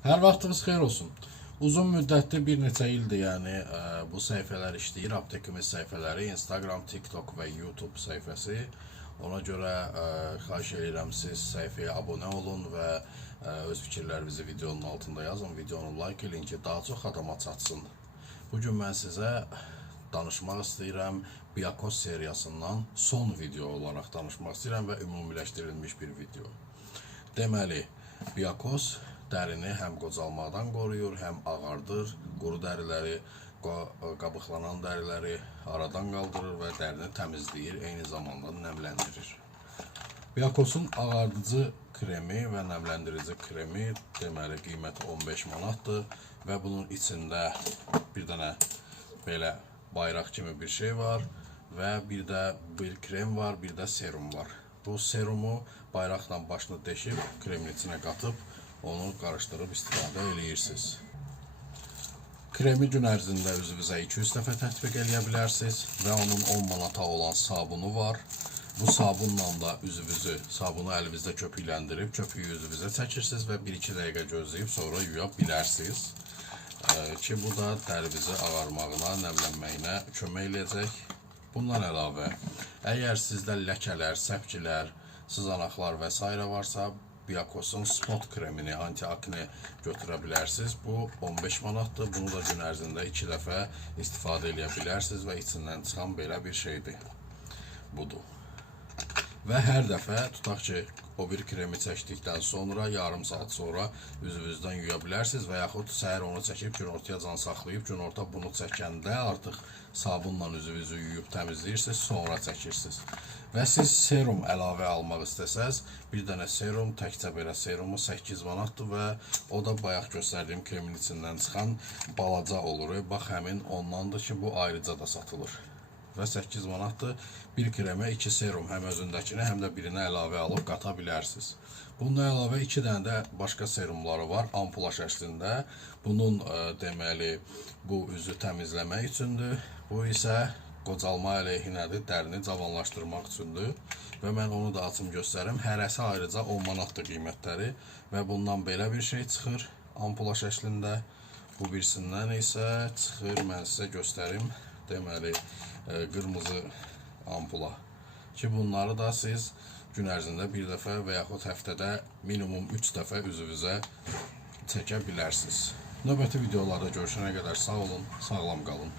Hər vaxtınız xeyir olsun. Uzun müddətli bir neçə ildir, yəni ə, bu səhifələr işləyir. Aptekimiz səhifələri, Instagram, TikTok və YouTube səhifəsi. Ona görə ə, xahiş edirəm siz səhifəyə abunə olun və ə, öz fikirlərinizi videonun altında yazın. Videonu like eləyin ki, daha çox adama çatsın. Bu gün mən sizə danışmaq istəyirəm Biakos seriyasından son video olaraq danışmaq istəyirəm və ümumiləşdirilmiş bir video. Deməli, Biakos dərini həm qocalmaqdan qoruyur, həm ağardır, quru dəriləri, qa- qabıqlanan dəriləri aradan qaldırır və dərini təmizləyir, eyni zamanda nəmləndirir. Biakosun ağardıcı kremi və nəmləndirici kremi deməli qiyməti 15 manatdır və bunun içində bir dənə belə bayraq kimi bir şey var və bir də bir krem var, bir də serum var. Bu serumu bayraqla başını deşib kremin içinə qatıb onu qarışdırıb istifadə eləyirsiniz. Kremi gün ərzində üzvünüzə 200 dəfə tətbiq eləyə bilərsiniz və onun 10 manata olan sabunu var. Bu sabunla da üzvünüzü, sabunu əlinizdə köpükləndirib, köpüyü üzvünüzə çəkirsiniz və 1-2 dəqiqə gözləyib sonra yuya bilərsiniz. Ki bu da dərinizi ağarmağına, nəmlənməyinə kömək eləyəcək. Bundan əlavə, əgər sizdə ləkələr, səpkilər, sızanaqlar və varsa, Biakosun spot kremini, antiakne götürə bilərsiniz. Bu 15 manatdır. Bunu da gün ərzində 2 dəfə istifadə edə bilərsiniz və içindən çıxan belə bir şeydir. Budur. Və hər dəfə tutaq ki, o bir kremi çəkdikdən sonra yarım saat sonra üzünüzdən yuya bilərsiniz və yaxud səhər onu çəkib günortaya can saxlayıb günorta bunu çəkəndə artıq sabunla üzünüzü yuyub təmizləyirsiniz, sonra çəkirsiniz. Və siz serum əlavə almaq istəsəz, bir dənə serum, təkcə belə serumu 8 manatdır və o da bayaq göstərdiyim kremin içindən çıxan balaca olur. Bax həmin ondandır ki, bu ayrıca da satılır və 8 manatdır. Bir kremə 2 serum həm özündəkini, həm də birini əlavə alıb qata bilərsiniz. Bundan əlavə 2 dənə də başqa serumları var ampula şəklində. Bunun ə, deməli bu üzü təmizləmək üçündür. Bu isə qocalma əleyhinədir, dərini cavanlaşdırmaq üçündür. Və mən onu da açım göstərim. Hərəsi ayrıca 10 manatdır qiymətləri və bundan belə bir şey çıxır ampula şəklində. Bu birisindən isə çıxır, mən sizə göstərim. Deməli, e, qırmızı ampula. Ki bunları da siz gün ərzində bir dəfə və yaxud həftədə minimum 3 dəfə üzünüzə çəkə bilərsiniz. Növbəti videolarda görüşənə qədər sağ olun, sağlam qalın.